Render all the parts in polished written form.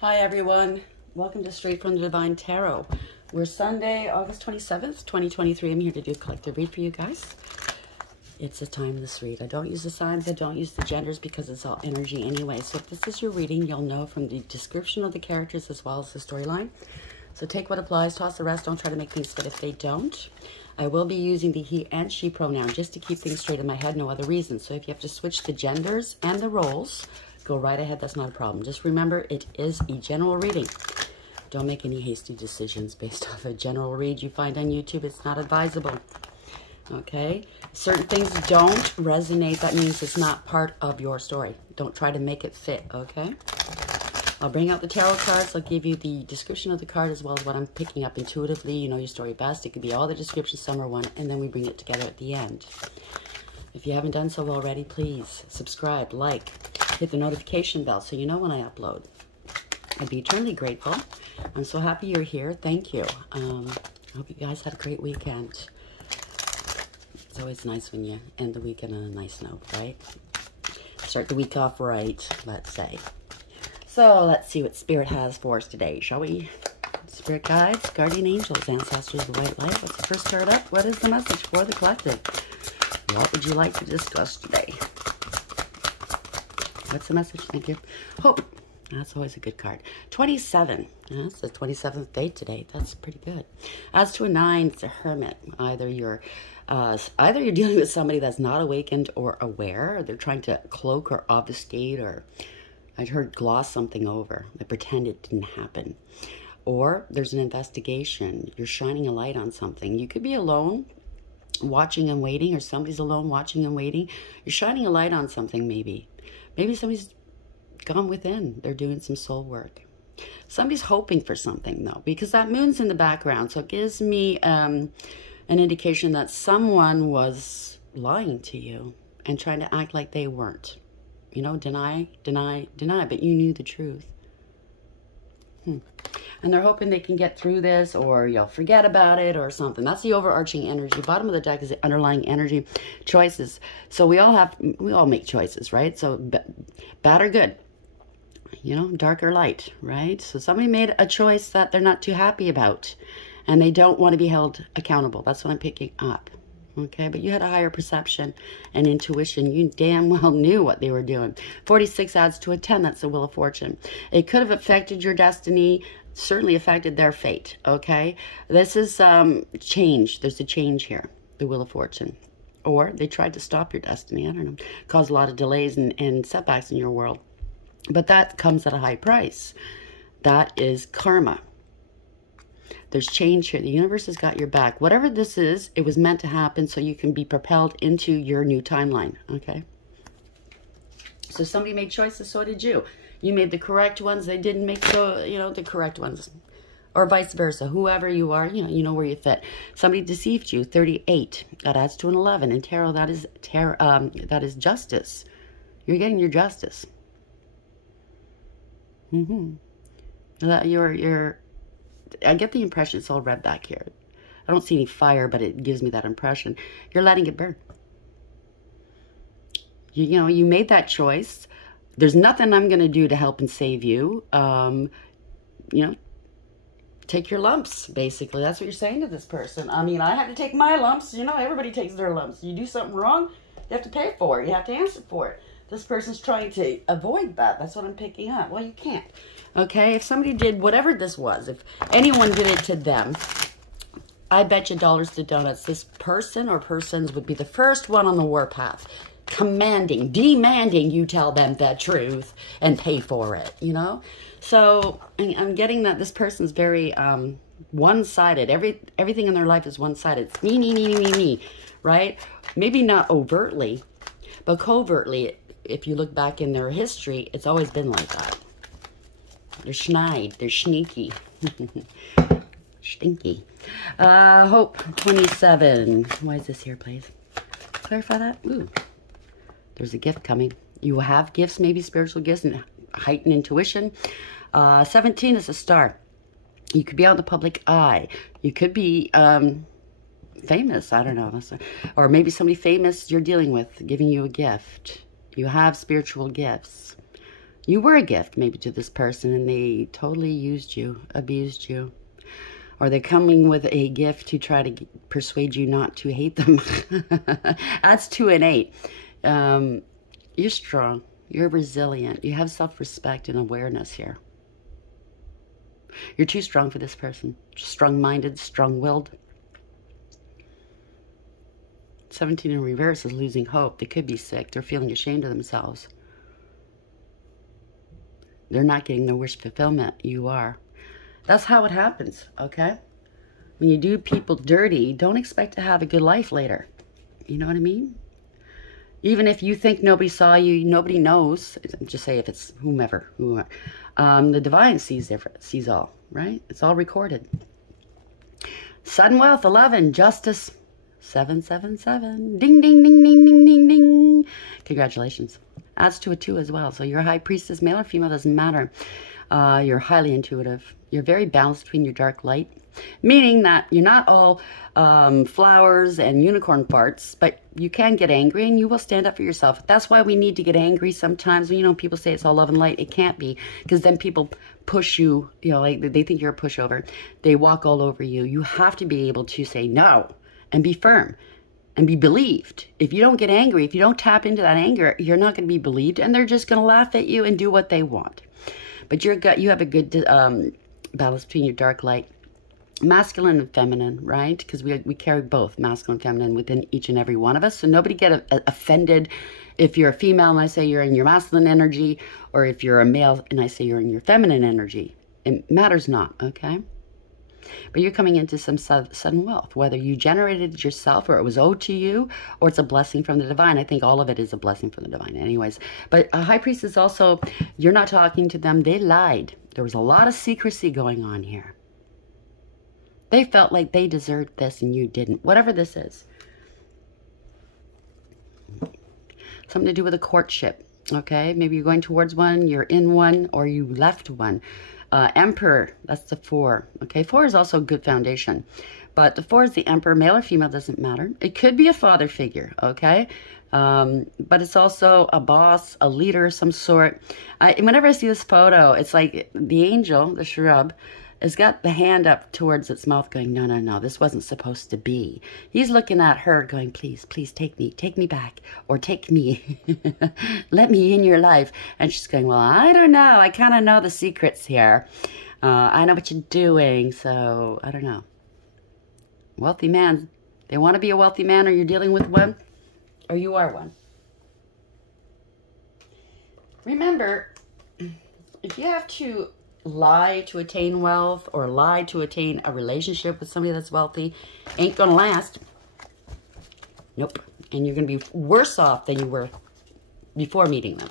Hi everyone, welcome to Straight from the Divine Tarot. We're Sunday, August 27th, 2023. I'm here to do a collective read for you guys. It's a timeless read. I don't use the signs, I don't use the genders because it's all energy anyway. So if this is your reading, you'll know from the description of the characters as well as the storyline. So take what applies, toss the rest, don't try to make things fit if they don't. I will be using the he and she pronoun just to keep things straight in my head, no other reason. So if you have to switch the genders and the roles, go right ahead, that's not a problem. Just remember, it is a general reading. Don't make any hasty decisions based off a general read you find on YouTube. It's not advisable. Okay? Certain things don't resonate. That means it's not part of your story. Don't try to make it fit, okay? I'll bring out the tarot cards. I'll give you the description of the card as well as what I'm picking up intuitively. You know your story best. It could be all the descriptions, some are one, and then we bring it together at the end. If you haven't done so already, please subscribe, like, hit the notification bell so you know when I upload. I'd be eternally grateful. I'm so happy you're here. Thank you. I hope you guys had a great weekend. It's always nice when you end the weekend on a nice note, right? Start the week off right, let's say. So let's see what Spirit has for us today, shall we? Spirit guides, guardian angels, ancestors, the white light. What's the first card up? What is the message for the collective? What would you like to discuss today? What's the message? Thank you. Hope. That's always a good card. 27. That's the 27th day today. That's pretty good. As to a 9, it's a hermit. Either you're dealing with somebody that's not awakened or aware, or they're trying to cloak or obfuscate, or I'd heard gloss something over. They pretend it didn't happen. Or there's an investigation. You're shining a light on something. You could be alone, watching and waiting, or somebody's alone watching and waiting. You're shining a light on something, maybe. Maybe somebody's gone within. They're doing some soul work. Somebody's hoping for something, though, because that moon's in the background. So it gives me an indication that someone was lying to you and trying to act like they weren't. You know, deny, but you knew the truth. And they're hoping they can get through this, or you'll forget about it or something. That's the overarching energy. Bottom of the deck is the underlying energy. Choices. So we all make choices, right? So bad or good, you know, dark or light, right? So somebody made a choice that they're not too happy about, and they don't want to be held accountable. That's what I'm picking up. Okay, but you had a higher perception and intuition. You damn well knew what they were doing. 46 adds to a 10. That's the Wheel of Fortune. It could have affected your destiny, certainly affected their fate, okay? This is change. There's a change here, the Wheel of Fortune. Or they tried to stop your destiny. I don't know. Caused a lot of delays and setbacks in your world. But that comes at a high price. That is karma. There's change here. The universe has got your back. Whatever this is, it was meant to happen so you can be propelled into your new timeline, okay? So somebody made choices, so did you. You made the correct ones. They didn't make the correct ones. Or vice versa. Whoever you are, you know where you fit. Somebody deceived you. 38. That adds to an 11. In tarot, that is justice. You're getting your justice. I get the impression it's all red back here. I don't see any fire, but it gives me that impression. You're letting it burn. You know, you made that choice. There's nothing I'm going to do to help and save you. You know, take your lumps, basically. That's what you're saying to this person. I mean, I had to take my lumps. You know, everybody takes their lumps. You do something wrong, you have to pay for it. You have to answer for it. This person's trying to avoid that. That's what I'm picking up. Well, you can't. Okay? If somebody did whatever this was, if anyone did it to them, I bet you dollars to donuts this person or persons would be the first one on the warpath, demanding you tell them the truth and pay for it, you know? So I'm getting that this person's very one-sided. Everything in their life is one-sided. It's me, right? Maybe not overtly, but covertly. If you look back in their history, it's always been like that. They're schneid. They're sneaky. Stinky. Hope 27. Why is this here, please? Clarify that. Ooh. There's a gift coming. You have gifts, maybe spiritual gifts and heightened intuition. 17 is a star. You could be out in the public eye. You could be famous. I don't know. Or maybe somebody famous you're dealing with giving you a gift. You have spiritual gifts. You were a gift maybe to this person and they totally used you, abused you. Or they're coming with a gift to try to persuade you not to hate them. That's 2 and 8. You're strong. You're resilient. You have self-respect and awareness here. You're too strong for this person. Strong-minded, strong-willed. 17 in reverse is losing hope. They could be sick. They're feeling ashamed of themselves. They're not getting their wish fulfillment. You are. That's how it happens, okay? When you do people dirty, don't expect to have a good life later. You know what I mean? Even if you think nobody saw you, nobody knows. Just say if it's whomever. The divine sees all, right? It's all recorded. Sudden wealth, 11. Justice, 777. Ding, ding, ding, ding, ding, ding, ding. Congratulations. Adds to a 2 as well. So you're a high priestess, male or female, doesn't matter. You're highly intuitive. You're very balanced between your dark light, meaning that you're not all flowers and unicorn farts, but you can get angry and you will stand up for yourself. That's why we need to get angry sometimes. You know, people say it's all love and light. It can't be, because then people push you, you know, like they think you're a pushover. They walk all over you. You have to be able to say no and be firm and be believed. If you don't get angry, if you don't tap into that anger, you're not going to be believed, and they're just going to laugh at you and do what they want. But you have a good balance between your dark light, masculine and feminine, right? Because we carry both masculine and feminine within each and every one of us. So nobody get offended if you're a female and I say you're in your masculine energy, or if you're a male and I say you're in your feminine energy. It matters not, okay? But you're coming into some sudden wealth, whether you generated it yourself or it was owed to you, or it's a blessing from the divine. I think all of it is a blessing from the divine anyways. But a high priest is also, you're not talking to them. They lied. There was a lot of secrecy going on here. They felt like they deserved this and you didn't. Whatever this is. Something to do with a courtship, okay? Maybe you're going towards one, you're in one, or you left one. Emperor, that's the 4. Okay, 4 is also a good foundation. But the 4 is the emperor, male or female, doesn't matter. It could be a father figure, okay? But it's also a boss, a leader of some sort. Whenever I see this photo, it's like the angel, the cherub, has got the hand up towards its mouth going, no, no, no, this wasn't supposed to be. He's looking at her going, please, please take me back, or take me, let me in your life. And she's going, well, I don't know. I kind of know the secrets here. I know what you're doing, so I don't know. Wealthy man. They want to be a wealthy man, or you're dealing with one, or you are one. Remember, if you have to lie to attain wealth, or lie to attain a relationship with somebody that's wealthy, ain't gonna last. Nope. And you're gonna be worse off than you were before meeting them.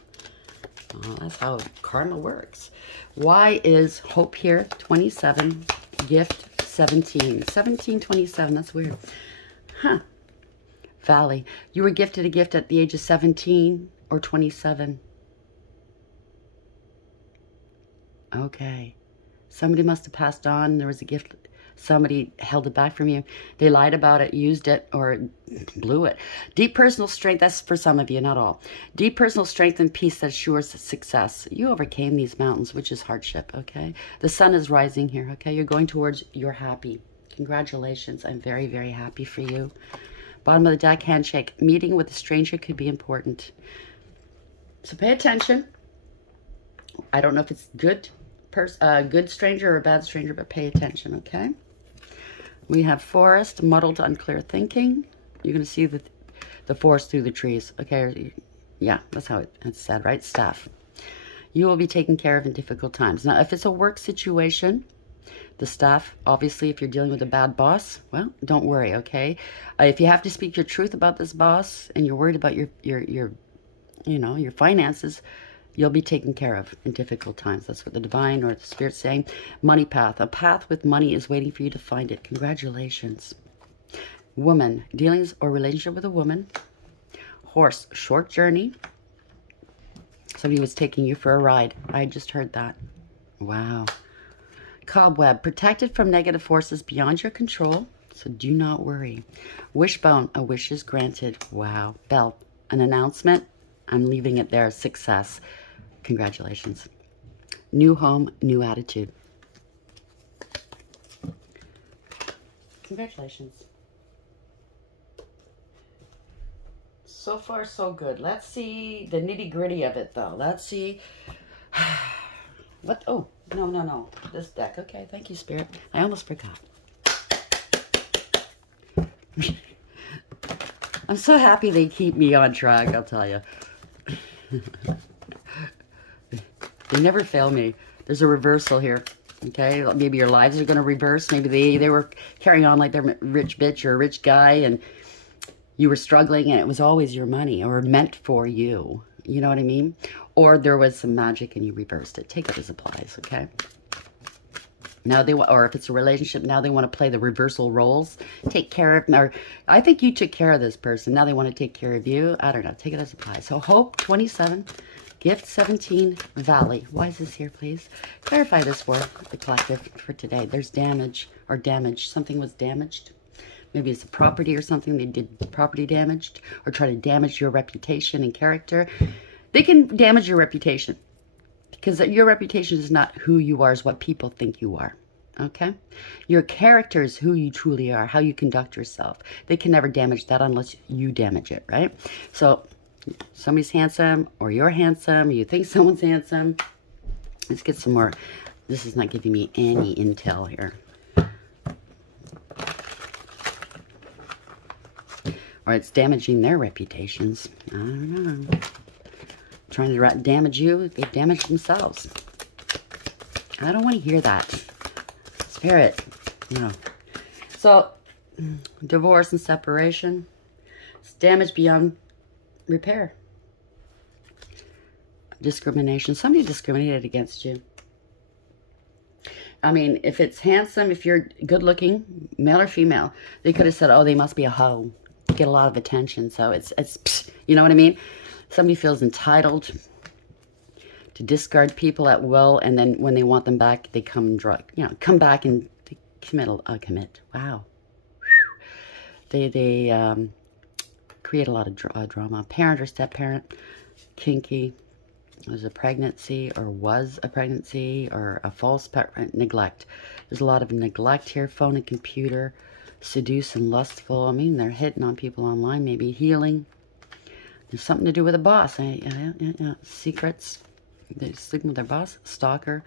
That's how karma works. Why is hope here? 27, gift 17. 1727, that's weird. Huh. Valley. You were gifted a gift at the age of 17 or 27. Okay. Somebody must have passed on. There was a gift. Somebody held it back from you. They lied about it, used it, or blew it. Deep personal strength. That's for some of you, not all. Deep personal strength and peace that assures success. You overcame these mountains, which is hardship, okay? The sun is rising here, okay? You're going towards you're happy. Congratulations. I'm very, very happy for you. Bottom of the deck, handshake. Meeting with a stranger could be important. So pay attention. I don't know if it's good stranger or a bad stranger, but pay attention, okay? We have forest, muddled, unclear thinking. You're going to see the forest through the trees, okay? Yeah, that's how it's said, right? Staff. You will be taken care of in difficult times. Now, if it's a work situation, the staff, obviously, if you're dealing with a bad boss, well, don't worry, okay? If you have to speak your truth about this boss and you're worried about your finances, you'll be taken care of in difficult times. That's what the divine or the spirit's saying. Money path. A path with money is waiting for you to find it. Congratulations. Woman. Dealings or relationship with a woman. Horse. Short journey. Somebody was taking you for a ride. I just heard that. Wow. Cobweb. Protected from negative forces beyond your control. So do not worry. Wishbone. A wish is granted. Wow. Bell. An announcement. I'm leaving it there. Success. Congratulations. New home, new attitude. Congratulations. So far, so good. Let's see the nitty-gritty of it, though. Let's see. What? Oh, no. This deck. Okay, thank you, Spirit. I almost forgot. I'm so happy they keep me on track, I'll tell you. They never fail me. There's a reversal here. Okay, maybe your lives are going to reverse. Maybe they were carrying on like they're a rich bitch or a rich guy, and you were struggling, and it was always your money or meant for you. You know what I mean? Or there was some magic and you reversed it. Take it as applies, okay? Now they want, or if it's a relationship, now they want to play the reversal roles. Take care of, or I think you took care of this person. Now they want to take care of you. I don't know. Take it as applies. So Hope 27. Gift 17, Valley. Why is this here, please? Clarify this for the collective for today. There's damage or damage. Something was damaged. Maybe it's a property or something. They did property damaged or try to damage your reputation and character. They can damage your reputation because your reputation is not who you are, is what people think you are. Okay? Your character is who you truly are, how you conduct yourself. They can never damage that unless you damage it, right? So somebody's handsome or you're handsome, you think someone's handsome. Let's get some more. This is not giving me any intel here. Or it's damaging their reputations. I don't know. Trying to damage you, they damage themselves. I don't want to hear that. Spirit, you know. So, divorce and separation. It's damage beyond repair. Discrimination. Somebody discriminated against you. I mean, if it's handsome, if you're good looking, male or female, they could have said, oh, they must be a hoe. Get a lot of attention. So it's you know what I mean? Somebody feels entitled to discard people at will, and then when they want them back, they come back and they commit. Wow. They create a lot of drama. Parent or step-parent, kinky. There's a pregnancy or was a pregnancy or a false neglect. There's a lot of neglect here. Phone and computer, seduce and lustful. I mean, they're hitting on people online. Maybe healing. There's something to do with a boss. Secrets. They're sleeping with their boss. Stalker.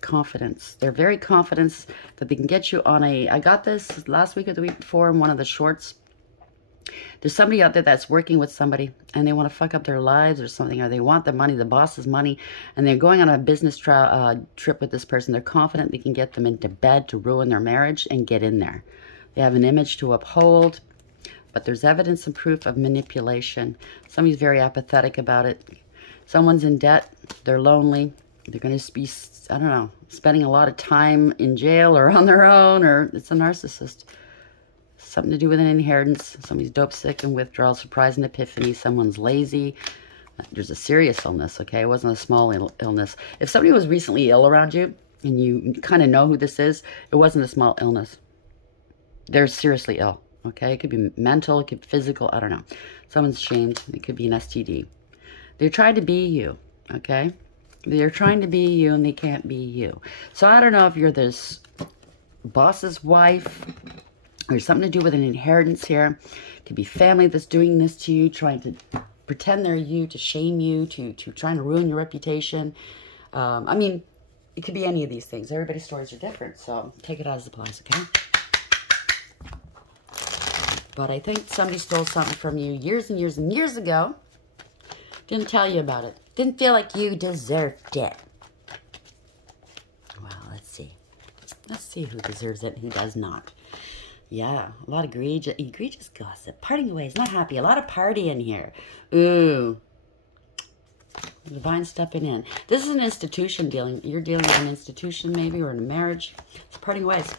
Confidence. They're very confident that they can get you on a... I got this last week or the week before in one of the shorts. There's somebody out there that's working with somebody and they want to fuck up their lives or something, or they want the money, the boss's money, and they're going on a business trip with this person. They're confident they can get them into bed to ruin their marriage and get in there. They have an image to uphold, but there's evidence and proof of manipulation. Somebody's very apathetic about it. Someone's in debt. They're lonely. They're going to be, I don't know, spending a lot of time in jail or on their own, or it's a narcissist. Something to do with an inheritance. Somebody's dope sick and withdrawal, surprise and epiphany. Someone's lazy. There's a serious illness, okay? It wasn't a small illness. If somebody was recently ill around you and you kind of know who this is, it wasn't a small illness. They're seriously ill, okay? It could be mental, it could be physical, I don't know. Someone's shamed. It could be an STD. They're trying to be you, okay? They're trying to be you and they can't be you. So I don't know if you're this boss's wife, or something to do with an inheritance here. It could be family that's doing this to you, trying to pretend they're you, to shame you, to trying to ruin your reputation. I mean, it could be any of these things. Everybody's stories are different, so take it as it applies, okay? But I think somebody stole something from you years and years and years ago. Didn't tell you about it. Didn't feel like you deserved it. Well, let's see. Let's see who deserves it and who does not. Yeah, a lot of egregious gossip. Parting ways, not happy. A lot of partying here. Ooh. Divine stepping in. This is an institution dealing. You're dealing with an institution maybe, or in a marriage. It's parting ways.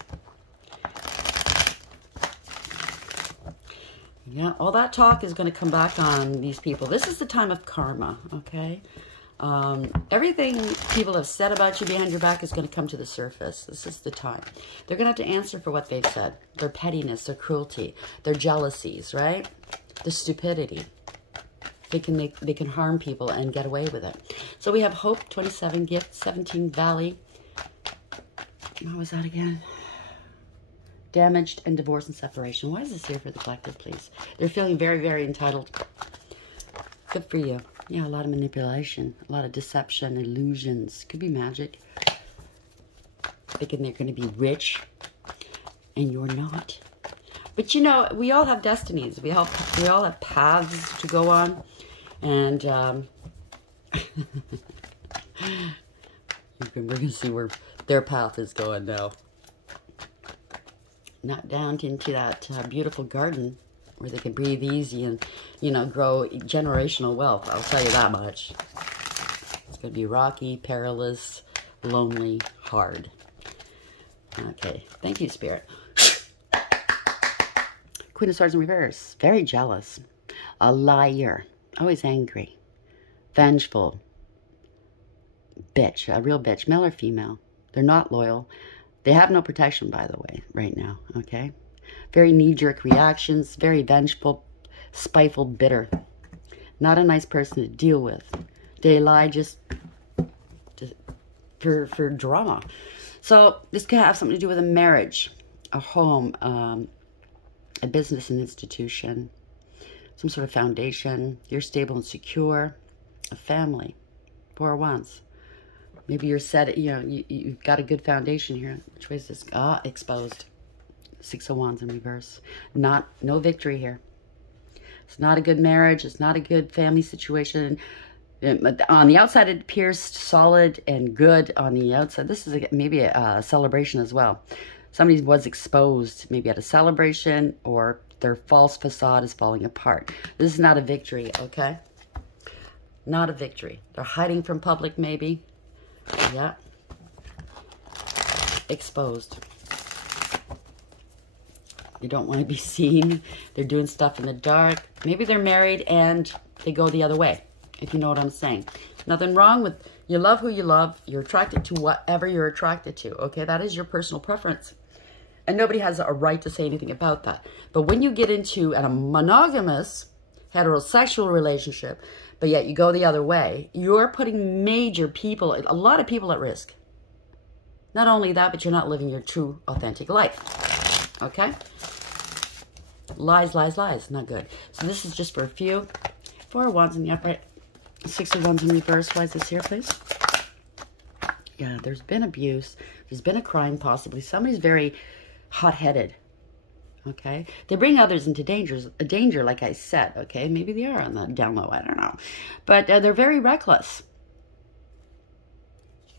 Yeah, all that talk is going to come back on these people. This is the time of karma, okay? Everything people have said about you behind your back is going to come to the surface. This is the time. They're going to have to answer for what they've said. Their pettiness, their cruelty, their jealousies, right? Their stupidity. They can harm people and get away with it. So we have Hope, 27, Gift, 17, Valley. What was that again? Damaged and divorce and separation. Why is this here for the collective, please? They're feeling very, very entitled. Good for you. Yeah, a lot of manipulation, a lot of deception, illusions. Could be magic. Thinking they're going to be rich, and you're not. But you know, we all have destinies. We all have paths to go on, and we're going to see where their path is going now. Not down into that beautiful garden where they can breathe easy and, you know, grow generational wealth. I'll tell you that much. It's going to be rocky, perilous, lonely, hard. Okay. Thank you, Spirit. Queen of Swords in reverse. Very jealous. A liar. Always angry. Vengeful. Bitch. A real bitch. Male or female. They're not loyal. They have no protection, by the way, right now. Okay? Very knee-jerk reactions. Very vengeful. Spiteful. Bitter. Not a nice person to deal with. They lie just for drama. So this could have something to do with a marriage, a home, a business and institution, some sort of foundation. You're stable and secure. A family. 4 of Wands. Maybe you're set, you know, you've got a good foundation here. Which way is this? Ah, exposed. 6 of Wands in reverse. No victory here. It's not a good marriage. It's not a good family situation. On the outside, it appears solid and good. On the outside, this is maybe a celebration as well. Somebody was exposed, maybe at a celebration, or their false facade is falling apart. This is not a victory, okay? Not a victory. They're hiding from public, maybe. Yeah. Exposed. They don't want to be seen. They're doing stuff in the dark. Maybe they're married and they go the other way, if you know what I'm saying. Nothing wrong with, you love who you love. You're attracted to whatever you're attracted to, okay? That is your personal preference. And nobody has a right to say anything about that. But when you get into a monogamous, heterosexual relationship, but yet you go the other way, you're putting major people, a lot of people at risk. Not only that, but you're not living your true, authentic life. Okay? Lies, lies, lies. Not good. So this is just for a few. 4 of Wands in the upright. 6 of Wands in reverse. Why is this here, please? Yeah, there's been abuse. There's been a crime, possibly. Somebody's very hot-headed. Okay? They bring others into danger, like I said. Okay? Maybe they are on the down low. I don't know. But they're very reckless.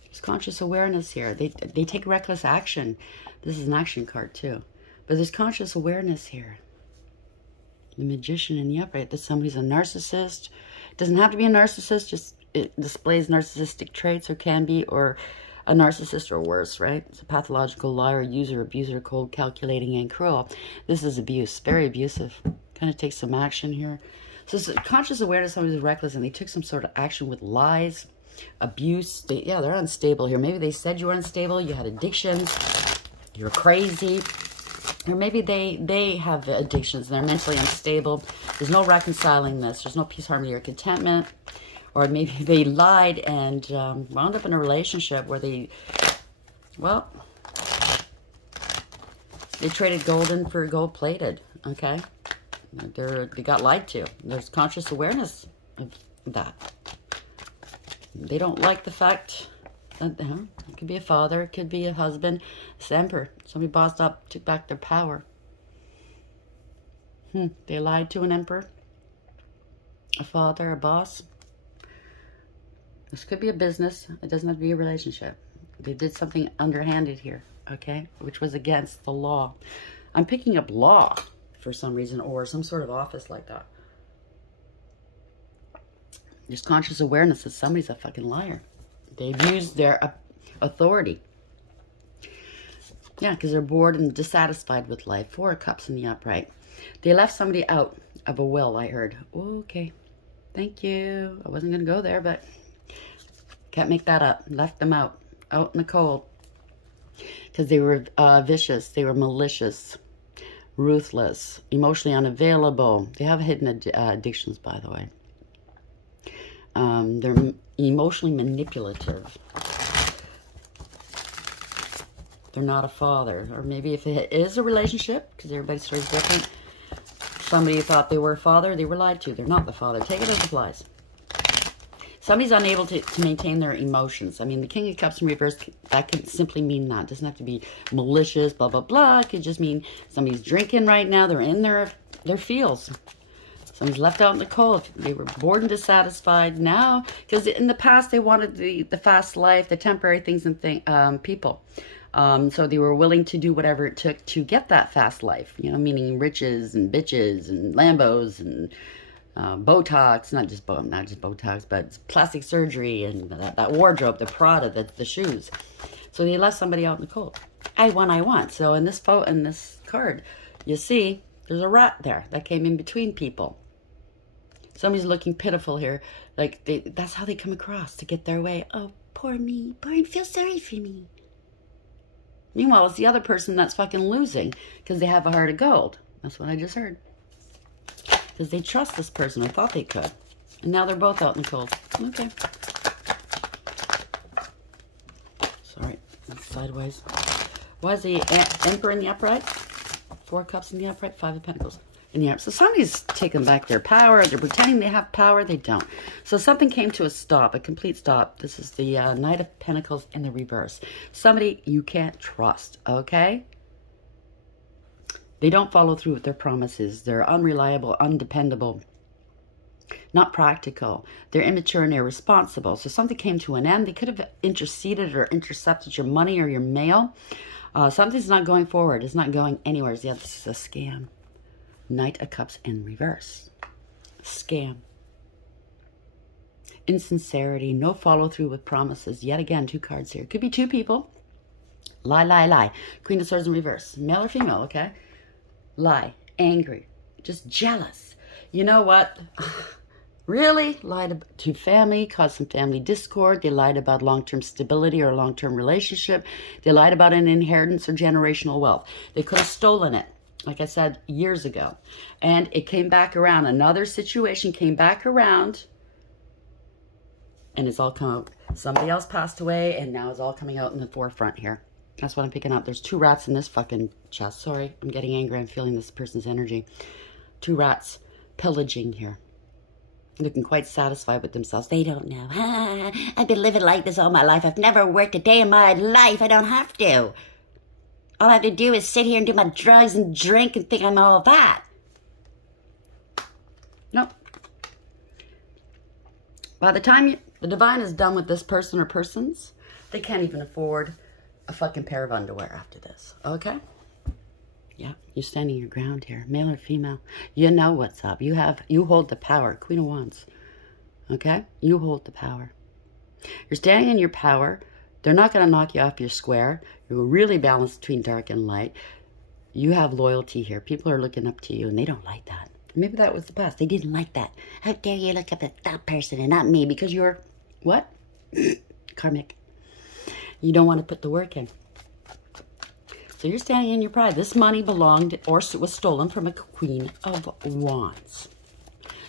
There's conscious awareness here. They take reckless action. This is an action card, too. But there's conscious awareness here. The Magician in the upright. That somebody's a narcissist. It doesn't have to be a narcissist. Just it displays narcissistic traits, or can be, or a narcissist or worse, right? It's a pathological liar, user, abuser, cold, calculating, and cruel. This is abuse. Very abusive. Kind of takes some action here. So it's conscious awareness. Somebody's reckless and they took some sort of action with lies, abuse. They're unstable here. Maybe they said you were unstable. You had addictions. You're crazy. Or maybe they have addictions and they're mentally unstable. There's no reconciling this. There's no peace, harmony, or contentment. Or maybe they lied and wound up in a relationship where they traded golden for gold-plated, okay? They got lied to. There's conscious awareness of that. They don't like the fact that it could be a father, it could be a husband, it's the Emperor. Somebody bossed up, took back their power. They lied to an emperor, a father, a boss. This could be a business. It doesn't have to be a relationship. They did something underhanded here, okay? Which was against the law. I'm picking up law for some reason, or some sort of office like that. There's conscious awareness that somebody's a fucking liar. They've used their authority. Yeah, because they're bored and dissatisfied with life. 4 of Cups in the upright. They left somebody out of a will, I heard. Okay. Thank you. I wasn't going to go there, but can't make that up. Left them out in the cold. Because they were vicious. They were malicious. Ruthless. Emotionally unavailable. They have hidden addictions, by the way. They're emotionally manipulative. They're not a father. Or maybe if it is a relationship, because everybody's story is different, somebody thought they were a father, they were lied to. They're not the father. Take it as it applies. Somebody's unable to maintain their emotions. I mean, the King of Cups in reverse, that can simply mean that. It doesn't have to be malicious, blah, blah, blah. It could just mean somebody's drinking right now. They're in their feels. Somebody's left out in the cold. They were bored and dissatisfied now. Because in the past, they wanted the fast life, the temporary things and people. So they were willing to do whatever it took to get that fast life. You know, meaning riches and bitches and Lambos and Botox. Not just Botox, but plastic surgery and that wardrobe, the Prada, the shoes. So they left somebody out in the cold. I want. So in this card, you see, there's a rat there that came in between people. Somebody's looking pitiful here. Like, that's how they come across to get their way. Oh, poor me. Poor, feel sorry for me. Meanwhile, it's the other person that's fucking losing because they have a heart of gold. That's what I just heard. Because they trust this person. I thought they could. And now they're both out in the cold. Okay. Sorry. That's sideways. Why is the Emperor in the upright? 4 cups in the upright. 5 of Pentacles in the upright. So somebody's taking back their power. They're pretending they have power. They don't. So something came to a stop. A complete stop. This is the Knight of Pentacles in the reverse. Somebody you can't trust. Okay? They don't follow through with their promises. They're unreliable, undependable, not practical. They're immature and irresponsible. So something came to an end. They could have interceded or intercepted your money or your mail. Something's not going forward. It's not going anywhere. Yeah, this is a scam. Knight of Cups in reverse. Scam. Insincerity. No follow through with promises. Yet again, 2 cards here. Could be 2 people. Lie, lie, lie. Queen of Swords in reverse. Male or female, okay? Lie. Angry. Just jealous. You know what? Really? Lied to family, caused some family discord. They lied about long-term stability or long-term relationship. They lied about an inheritance or generational wealth. They could have stolen it, like I said, years ago. And it came back around. Another situation came back around. And it's all come out. Somebody else passed away, and now it's all coming out in the forefront here. That's what I'm picking up. There's 2 rats in this fucking chest. Sorry, I'm getting angry. I'm feeling this person's energy. 2 rats pillaging here. Looking quite satisfied with themselves. They don't know. I've been living like this all my life. I've never worked a day in my life. I don't have to. All I have to do is sit here and do my drugs and drink and think I'm all that. Nope. By the time the divine is done with this person or persons, they can't even afford a fucking pair of underwear after this. Okay? Yeah, you're standing your ground here. Male or female. You know what's up. You hold the power. Queen of Wands. Okay? You hold the power. You're standing in your power. They're not going to knock you off your square. You're really balanced between dark and light. You have loyalty here. People are looking up to you, and they don't like that. Maybe that was the past. They didn't like that. How dare you look up at that person and not me? Because you're, what? Karmic. You don't want to put the work in. So you're standing in your pride. This money belonged or was stolen from a Queen of Wands.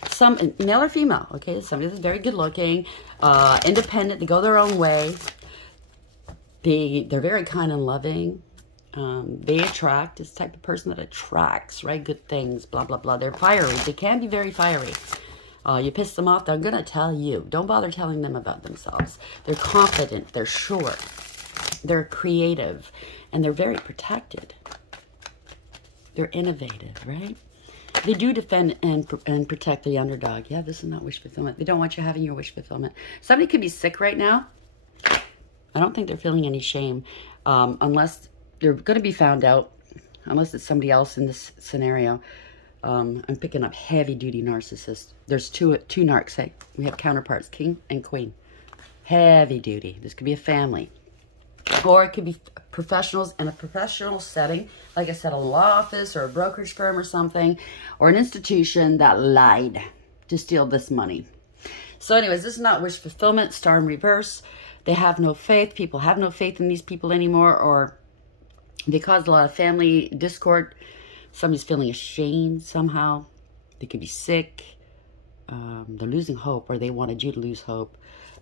Some male or female, okay? Somebody that's very good looking, independent, they go their own way. They're very kind and loving. They attract, this type of person that attracts, right? Good things, blah, blah, blah. They're fiery. They can be very fiery. You piss them off, they're going to tell you. Don't bother telling them about themselves. They're confident. They're sure. They're creative. And they're very protected. They're innovative, right? They do defend and protect the underdog. Yeah, this is not wish fulfillment. They don't want you having your wish fulfillment. Somebody could be sick right now. I don't think they're feeling any shame. Unless they're going to be found out. Unless it's somebody else in this scenario. I'm picking up heavy-duty narcissists. There's two narcs. We have counterparts, king and queen. Heavy-duty. This could be a family. Or it could be professionals in a professional setting. Like I said, a law office or a brokerage firm or something. Or an institution that lied to steal this money. So anyways, this is not wish fulfillment. Star in reverse. They have no faith. People have no faith in these people anymore. Or they caused a lot of family discord. Somebody's feeling ashamed somehow. They could be sick. they're losing hope, or they wanted you to lose hope.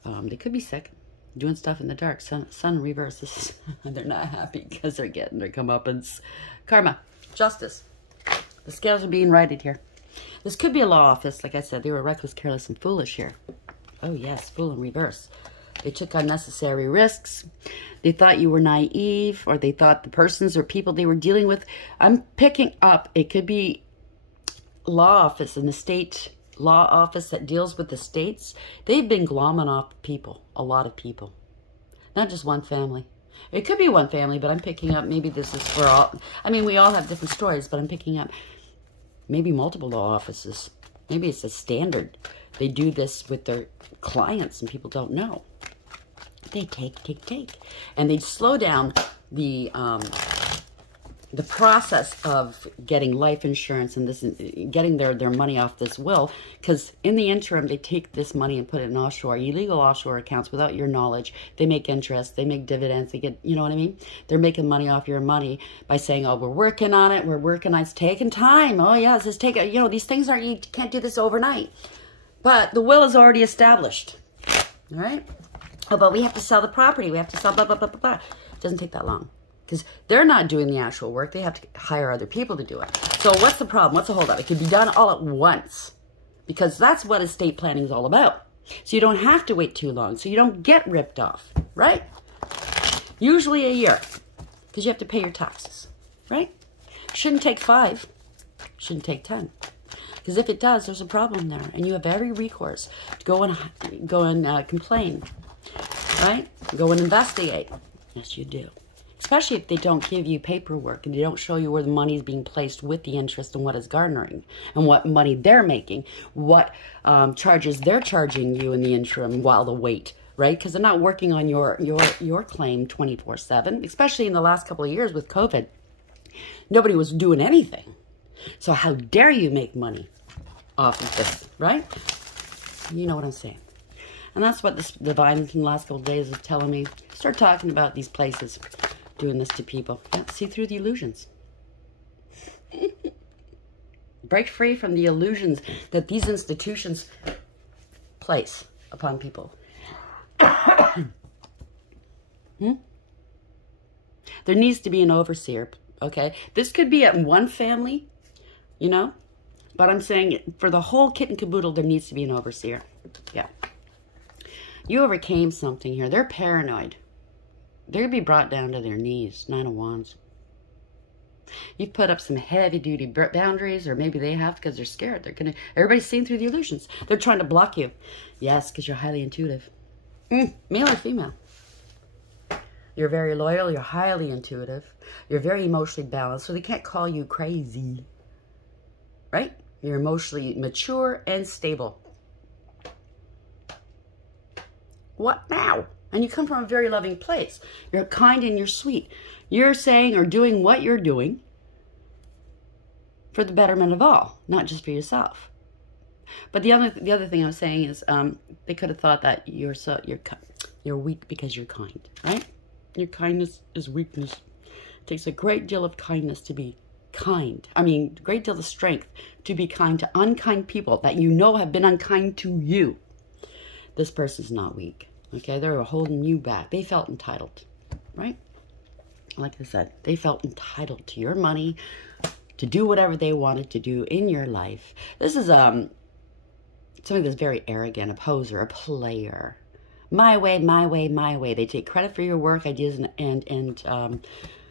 They could be sick, doing stuff in the dark. Sun reverses. They're not happy because they're getting their comeuppance. Karma, justice. The scales are being righted here. This could be a law office. Like I said, they were reckless, careless, and foolish here. Oh yes, fool in reverse. They took unnecessary risks. They thought you were naive, or they thought the persons or people they were dealing with. I'm picking up, it could be law office, an estate law office that deals with the states. They've been glomming off people, a lot of people. Not just one family. It could be one family, but I'm picking up, maybe this is for all. I mean, we all have different stories, but I'm picking up maybe multiple law offices. Maybe it's a standard. They do this with their clients and people don't know. They take. And they slow down the process of getting life insurance and this, getting their money off this will, because in the interim, they take this money and put it in offshore, illegal offshore accounts without your knowledge. They make interest, they make dividends, they get, you know what I mean? They're making money off your money by saying, oh, we're working on it, it's taking time. Oh, yes, it's taking, you know, these things aren't, you can't do this overnight. But the will is already established, all right? Oh, but we have to sell the property. We have to sell blah, blah, blah, blah, blah. It doesn't take that long because they're not doing the actual work. They have to hire other people to do it. So what's the problem? What's the holdup? It can be done all at once because that's what estate planning is all about. So you don't have to wait too long. So you don't get ripped off, right? Usually a year because you have to pay your taxes, right? Shouldn't take 5. Shouldn't take 10. Because if it does, there's a problem there. And you have every recourse to go and complain. Right? Go and investigate. Yes, you do. Especially if they don't give you paperwork and they don't show you where the money is being placed with the interest and what is garnering and what money they're making, what charges they're charging you in the interim while the wait, right? Because they're not working on your claim 24/7, especially in the last couple of years with COVID. Nobody was doing anything. So how dare you make money off of this, right? You know what I'm saying. And that's what this divine in the last couple of days is telling me. Start talking about these places doing this to people. See through the illusions. Break free from the illusions that these institutions place upon people. There needs to be an overseer, okay? This could be at one family, you know? But I'm saying for the whole kit and caboodle, there needs to be an overseer. Yeah. You overcame something here. They're paranoid. They're going to be brought down to their knees. 9 of Wands. You've put up some heavy-duty boundaries, or maybe they have because they're scared. Everybody's seeing through the illusions. They're trying to block you. Yes, because you're highly intuitive. Male or female. You're very loyal. You're highly intuitive. You're very emotionally balanced, so they can't call you crazy. Right? You're emotionally mature and stable. What now? And you come from a very loving place. You're kind and you're sweet. You're saying or doing what you're doing for the betterment of all, not just for yourself. But the other thing I'm saying is they could have thought that you're weak because you're kind, right? Your kindness is weakness. It takes a great deal of kindness to be kind. I mean, great deal of strength to be kind to unkind people that you know have been unkind to you. This person's not weak, okay? They're holding you back. They felt entitled, right? Like I said, they felt entitled to your money, to do whatever they wanted to do in your life. This is somebody that's very arrogant, a poser, a player. My way, my way, my way. They take credit for your work, ideas, and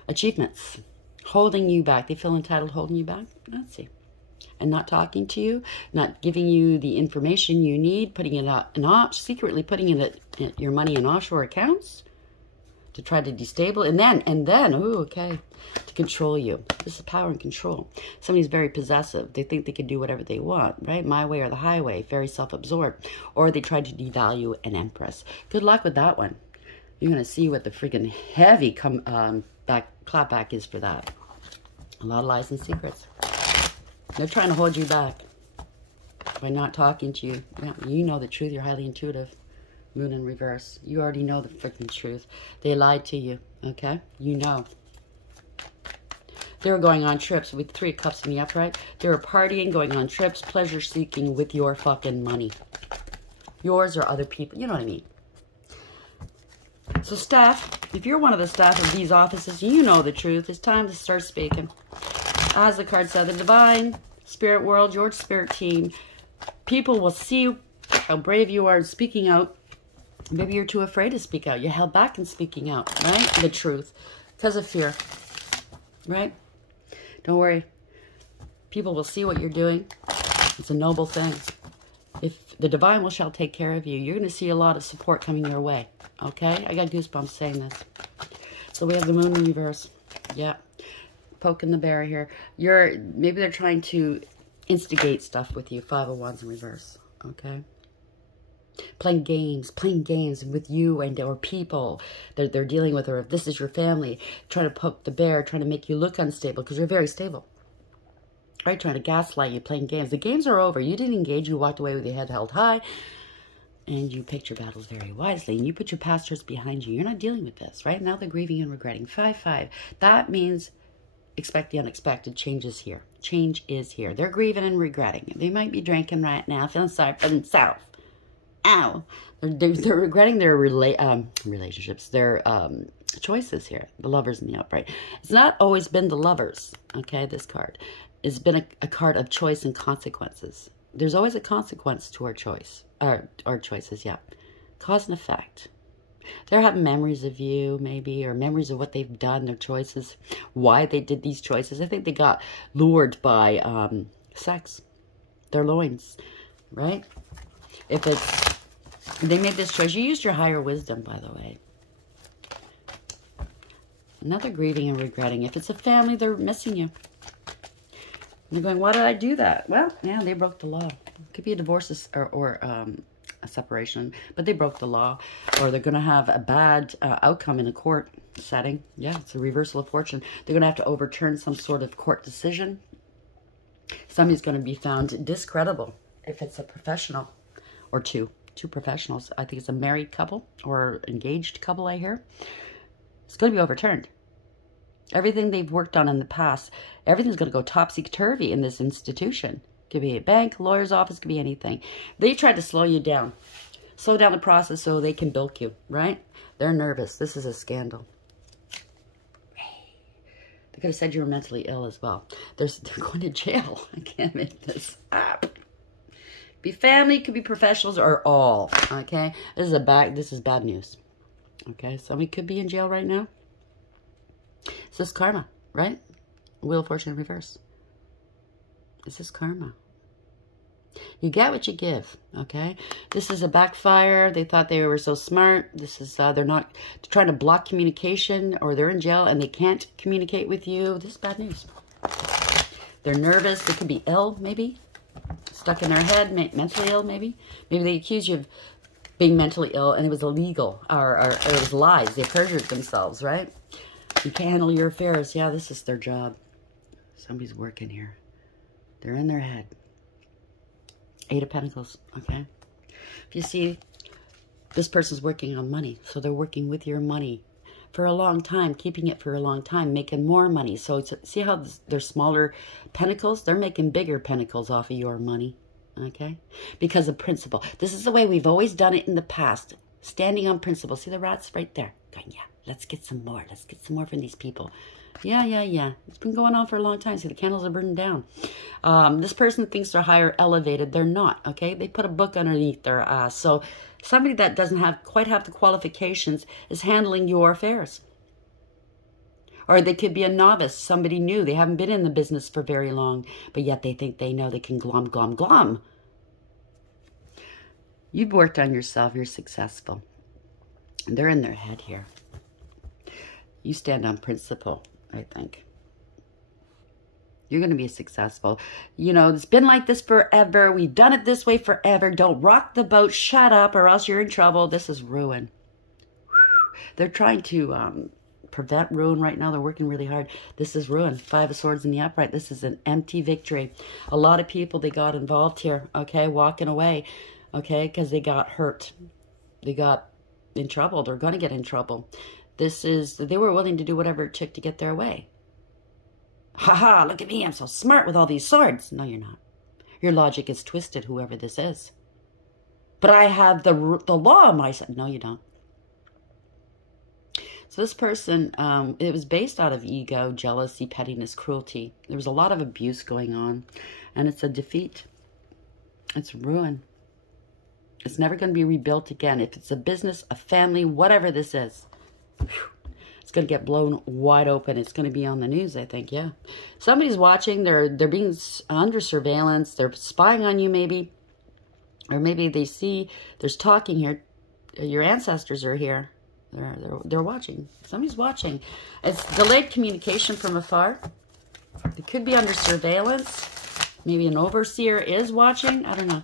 achievements. Holding you back. They feel entitled holding you back. Let's see. And not talking to you, not giving you the information you need, putting it out, secretly putting your money in offshore accounts to try to destabilize, and then, ooh, okay, to control you. This is power and control. Somebody's very possessive. They think they can do whatever they want, right? My way or the highway, very self-absorbed. Or they try to devalue an empress. Good luck with that one. You're going to see what the freaking heavy clapback is for that. A lot of lies and secrets. They're trying to hold you back by not talking to you. Yeah, you know the truth. You're highly intuitive. Moon in reverse. You already know the freaking truth. They lied to you, okay? You know. They were going on trips with 3 of Cups in the upright. They were partying, going on trips, pleasure seeking with your fucking money. Yours or other people. You know what I mean? So staff, if you're one of the staff of these offices, you know the truth. It's time to start speaking. As the card said, the divine spirit world, your spirit team, people will see how brave you are in speaking out. Maybe you're too afraid to speak out. You're held back in speaking out, right? The truth. Because of fear, right? Don't worry. People will see what you're doing. It's a noble thing. If the divine shall take care of you, you're going to see a lot of support coming your way. Okay? I got goosebumps saying this. So we have the moon in reverse. Yeah. Poking the bear here. Maybe they're trying to instigate stuff with you. 5 of Wands in reverse. Okay? Playing games with you and or people that they're dealing with, or if this is your family, trying to poke the bear, trying to make you look unstable because you're very stable. Right? Trying to gaslight you, playing games. The games are over. You didn't engage. You walked away with your head held high. And you picked your battles very wisely. And you put your past hurts behind you. You're not dealing with this. Right? Now they're grieving and regretting. 5-5. That means expect the unexpected. Change is here. Change is here. They're grieving and regretting. They might be drinking right now. Feeling sorry for themselves. Ow. They're regretting their relationships. Their choices here. The Lovers in the upright. It's not always been the lovers. Okay? This card. It's been a card of choice and consequences. There's always a consequence to our choice. Our choices, yeah. Cause and effect. They're having memories of you, maybe, or memories of what they've done, their choices, why they did these choices. I think they got lured by sex. Their loins, right? If they made this choice, you used your higher wisdom, by the way. Another grieving and regretting. If it's a family, they're missing you. And they're going, why did I do that? Well, yeah, they broke the law. It could be a divorce or a separation, but they broke the law. Or they're going to have a bad outcome in a court setting. Yeah, it's a reversal of fortune. They're going to have to overturn some sort of court decision. Somebody's going to be found discreditable if it's a professional or two professionals. I think it's a married couple or engaged couple, I hear. It's going to be overturned. Everything they've worked on in the past, everything's going to go topsy-turvy in this institution. Could be a bank, lawyer's office, could be anything. They tried to slow you down. Slow down the process so they can bilk you, right? They're nervous. This is a scandal. They could have said you were mentally ill as well. They're going to jail. I can't make this up. Be family, could be professionals, or all, okay? This is bad news. Okay, somebody could be in jail right now. It's this karma, right? Wheel of Fortune in reverse. It's this karma. You get what you give, okay? This is a backfire. They thought they were so smart. This is, they're trying to block communication, or they're in jail and they can't communicate with you. This is bad news. They're nervous. They could be ill, maybe. Stuck in their head, mentally ill, maybe. Maybe they accuse you of being mentally ill and it was illegal, or it was lies. They perjured themselves, right? You can't handle your affairs. Yeah, this is their job. Somebody's working here. They're in their head. 8 of Pentacles, okay? If you see, this person's working on money. So they're working with your money for a long time, keeping it for a long time, making more money. So see how they're smaller pentacles? They're making bigger pentacles off of your money, okay? Because of principle. This is the way we've always done it in the past. Standing on principle. See the rats right there? Going, yeah. Let's get some more. Let's get some more from these people. Yeah. It's been going on for a long time. See, the candles are burning down. This person thinks they're higher elevated. They're not, okay? They put a book underneath their ass. So somebody that doesn't quite have the qualifications is handling your affairs. Or they could be a novice, somebody new. They haven't been in the business for very long, but yet they think they know they can glom. You've worked on yourself. You're successful. They're in their head here. You stand on principle, I think. You're going to be successful. You know, it's been like this forever. We've done it this way forever. Don't rock the boat. Shut up or else you're in trouble. This is ruin. They're trying to prevent ruin right now. They're working really hard. This is ruin. 5 of Swords in the upright. This is an empty victory. A lot of people, they got involved here, okay, walking away, okay, because they got hurt. They got in trouble. They're going to get in trouble. This is, they were willing to do whatever it took to get their way. Ha, look at me, I'm so smart with all these swords. No, you're not. Your logic is twisted, whoever this is. But I have the law on my side. No, you don't. So this person, it was based out of ego, jealousy, pettiness, cruelty. There was a lot of abuse going on. And it's a defeat. It's ruin. It's never going to be rebuilt again. If it's a business, a family, whatever this is. It's going to get blown wide open. It's going to be on the news, I think, yeah. Somebody's watching. They're being under surveillance. They're spying on you, maybe. Or maybe they see there's talking here. Your ancestors are here. They're watching. Somebody's watching. It's delayed communication from afar. It could be under surveillance. Maybe an overseer is watching. I don't know.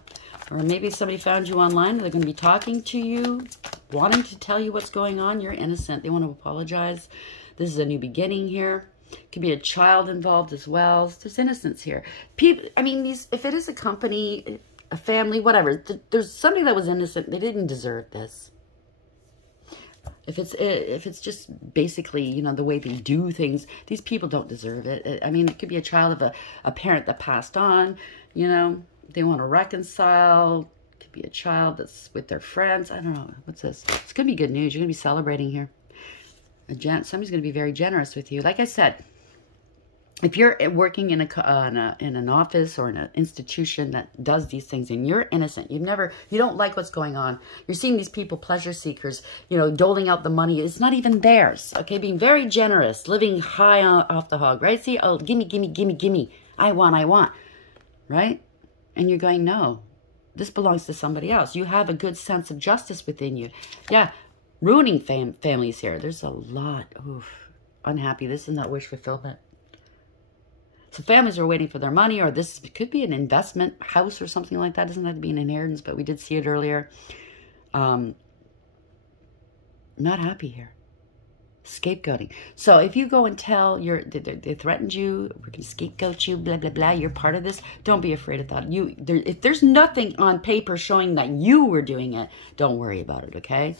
Or maybe somebody found you online. They're going to be talking to you, wanting to tell you what's going on. You're innocent. They want to apologize. This is a new beginning here. Could be a child involved as well. There's innocence here. People, I mean, if it is a company, a family, whatever, there's somebody that was innocent. They didn't deserve this. If it's just basically, you know, the way they do things, these people don't deserve it. I mean, it could be a child of a parent that passed on, you know, they want to reconcile. It could be a child that's with their friends. I don't know. What's this? It's going to be good news. You're going to be celebrating here. Somebody's going to be very generous with you. Like I said, if you're working in an office or in an institution that does these things and you're innocent, you don't like what's going on. You're seeing these people, pleasure seekers, you know, doling out the money. It's not even theirs. Okay, being very generous, living high off the hog, right? See, oh, gimme, gimme, gimme, gimme. I want, right? And you're going, no, this belongs to somebody else. You have a good sense of justice within you. Yeah, ruining families here. There's a lot. Oof, unhappy. This is not wish fulfillment. So families are waiting for their money, or this could be an investment house or something like that. Doesn't have to be an inheritance, but we did see it earlier. Not happy here. Scapegoating. So if you go and tell they threatened you, we're going to scapegoat you, blah, blah, blah, you're part of this, don't be afraid of that. If there's nothing on paper showing that you were doing it, don't worry about it, okay?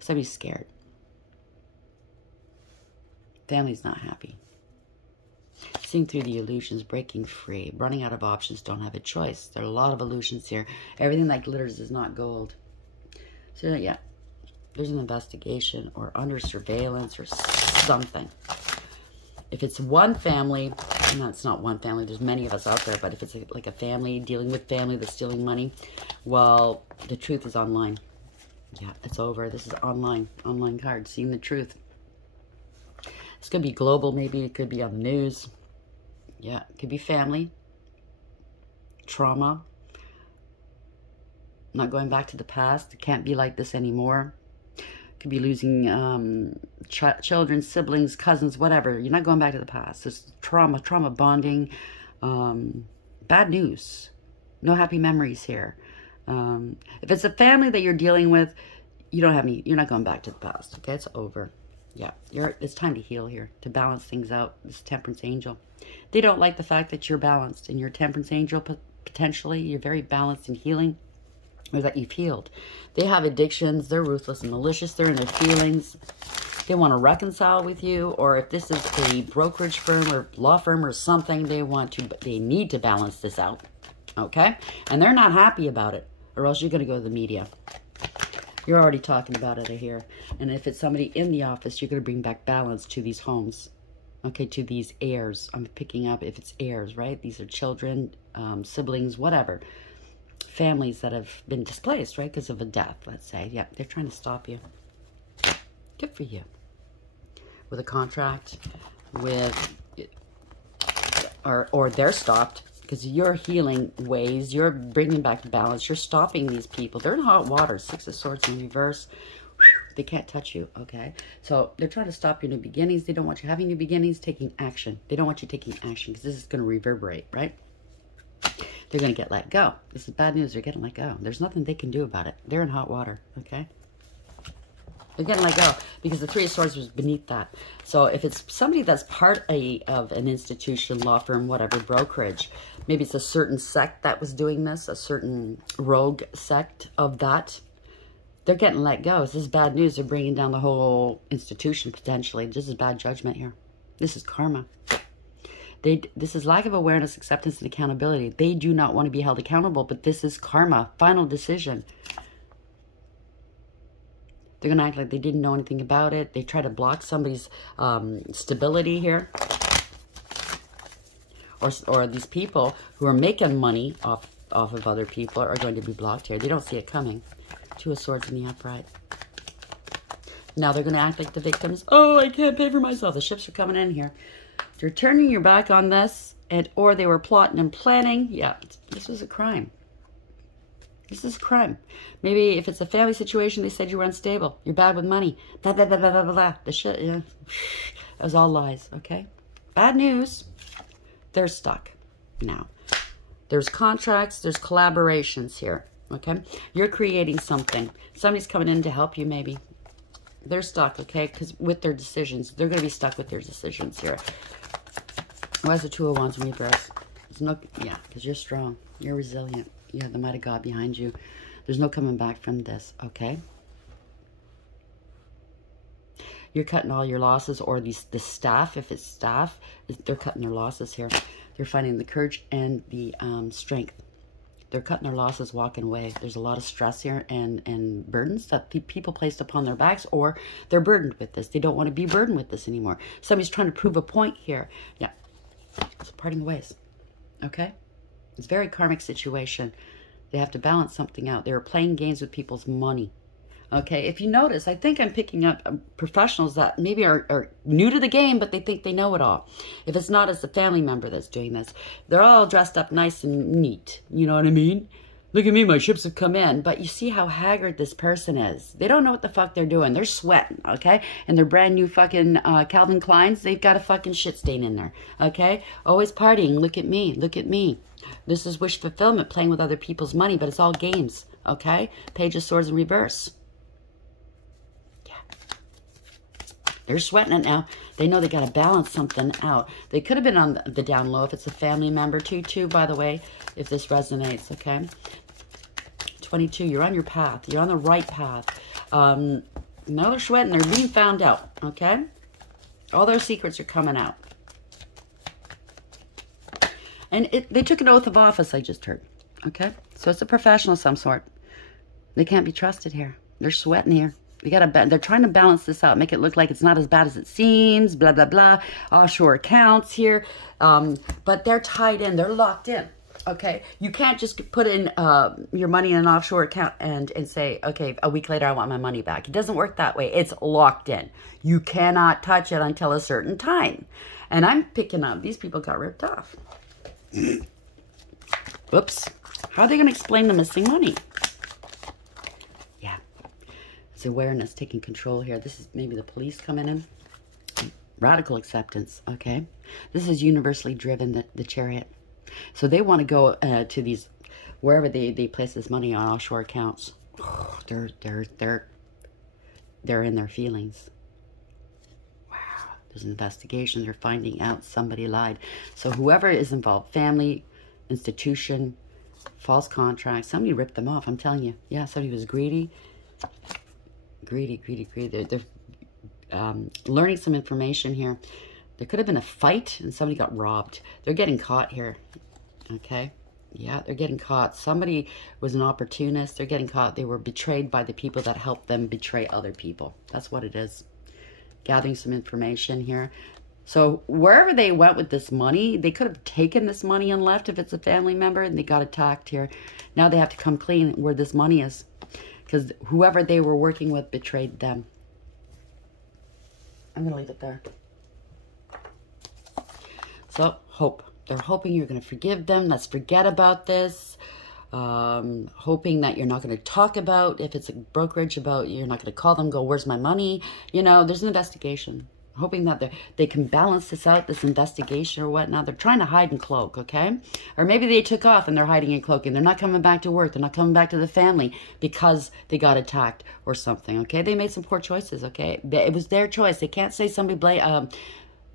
Somebody's scared. Family's not happy. Seeing through the illusions, breaking free, running out of options, don't have a choice. There are a lot of illusions here. Everything that glitters is not gold. So yeah, there's an investigation or under surveillance or something. If it's one family, no, it's not one family. There's many of us out there, but if it's like a family dealing with family that's stealing money, well, the truth is online. Yeah, it's over. This is online card, seeing the truth. It's going to be global, maybe. It could be on the news. Yeah, it could be family. Trauma. Not going back to the past. It can't be like this anymore. Could be losing children, siblings, cousins, whatever. You're not going back to the past. There's trauma bonding. Bad news. No happy memories here. If it's a family that you're dealing with, you're not going back to the past. Okay, it's over. Yeah, it's time to heal here, to balance things out. This temperance angel. They don't like the fact that you're balanced, and you're temperance angel, potentially. You're very balanced and healing, or that you've healed. They have addictions. They're ruthless and malicious. They're in their feelings. They want to reconcile with you, or if this is a brokerage firm or law firm or something, they need to balance this out, okay? And they're not happy about it, or else you're going to go to the media. You're already talking about it here. And if it's somebody in the office, you're going to bring back balance to these homes. Okay, to these heirs. I'm picking up if it's heirs, right? These are children, siblings, whatever. Families that have been displaced, right? Because of a death, let's say. Yeah, they're trying to stop you. Good for you. With a contract, or they're stopped. Because you're healing ways, you're bringing back balance, you're stopping these people. They're in hot water. Six of Swords in reverse. They can't touch you, okay? So they're trying to stop your new beginnings. They don't want you having new beginnings, taking action. They don't want you taking action because this is going to reverberate, right? They're going to get let go. This is bad news. They're getting let go. There's nothing they can do about it. They're in hot water, okay? They're getting let go because the Three of Swords was beneath that. So if it's somebody that's part of an institution, law firm, whatever, brokerage, maybe it's a certain sect that was doing this, a certain rogue sect of that, they're getting let go. This is bad news. They're bringing down the whole institution potentially. This is bad judgment here. This is karma. This is lack of awareness, acceptance, and accountability. They do not want to be held accountable, but this is karma, final decision. They're going to act like they didn't know anything about it. They try to block somebody's stability here. Or these people who are making money off of other people are going to be blocked here. They don't see it coming. Two of Swords in the upright. Now they're going to act like the victims. Oh, I can't pay for myself. The ships are coming in here. You're turning your back on this, or they were plotting and planning. Yeah, this was a crime. This is a crime. Maybe if it's a family situation, they said you were unstable. You're bad with money. Blah, blah, blah, blah, blah, blah. The shit, yeah. That was all lies, okay? Bad news. They're stuck now. There's contracts. There's collaborations here, okay? You're creating something. Somebody's coming in to help you, maybe. They're stuck, okay? Because with their decisions, they're going to be stuck with their decisions here. Why is the Two of Wands in reverse? There's no, yeah, because you're strong. You're resilient. You have the might of God behind you. There's no coming back from this, okay? You're cutting all your losses, or the staff, if it's staff, they're cutting their losses here. They're finding the courage and the strength. They're cutting their losses, walking away. There's a lot of stress here and burdens that people placed upon their backs, or they're burdened with this. They don't want to be burdened with this anymore. Somebody's trying to prove a point here. Yeah, it's parting ways, okay? It's a very karmic situation. They have to balance something out. They were playing games with people's money. Okay, if you notice, I think I'm picking up professionals that maybe are new to the game, but they think they know it all. If it's not, it's a family member that's doing this. They're all dressed up nice and neat. You know what I mean? Look at me, my ships have come in. But you see how haggard this person is. They don't know what the fuck they're doing. They're sweating, okay? And their brand new fucking Calvin Kleins, they've got a fucking shit stain in there, okay? Always partying. Look at me. Look at me. This is wish fulfillment, playing with other people's money, but it's all games, okay? Page of Swords in reverse. They're sweating it now. They know they got to balance something out. They could have been on the down low if it's a family member. 2-2, by the way, if this resonates, okay? 22, you're on your path. You're on the right path. Now they're sweating. They're being found out, okay? All their secrets are coming out. And they took an oath of office, I just heard, okay? So it's a professional of some sort. They can't be trusted here. They're sweating here. They're trying to balance this out, make it look like it's not as bad as it seems, blah, blah, blah. Offshore accounts here. But they're tied in. They're locked in, okay? You can't just put in your money in an offshore account and say, okay, a week later I want my money back. It doesn't work that way. It's locked in. You cannot touch it until a certain time. And I'm picking up, these people got ripped off. Whoops. How are they going to explain the missing money? It's awareness taking control here. This is maybe the police coming in. Radical acceptance, okay? This is universally driven, the Chariot. So they want to go to these, wherever they place this money on offshore accounts. Oh, they're in their feelings. Wow. There's an investigation. They're finding out somebody lied. So whoever is involved, family, institution, false contract, somebody ripped them off. I'm telling you. Yeah, somebody was greedy. Greedy. They're learning some information here. There could have been a fight and somebody got robbed. They're getting caught here. Okay? Yeah, they're getting caught. Somebody was an opportunist. They're getting caught. They were betrayed by the people that helped them betray other people. That's what it is. Gathering some information here. So wherever they went with this money, they could have taken this money and left if it's a family member, and they got attacked here. Now they have to come clean where this money is, because whoever they were working with betrayed them. I'm going to leave it there. So, hope. They're hoping you're going to forgive them. Let's forget about this. Hoping that you're not going to talk about, if it's a brokerage, about, you're not going to call them, go, where's my money? You know, there's an investigation. Hoping that they can balance this out, this investigation or whatnot. They're trying to hide and cloak, okay? Or maybe they took off and they're hiding and cloaking. They're not coming back to work. They're not coming back to the family because they got attacked or something, okay? They made some poor choices, okay? It was their choice. They can't say somebody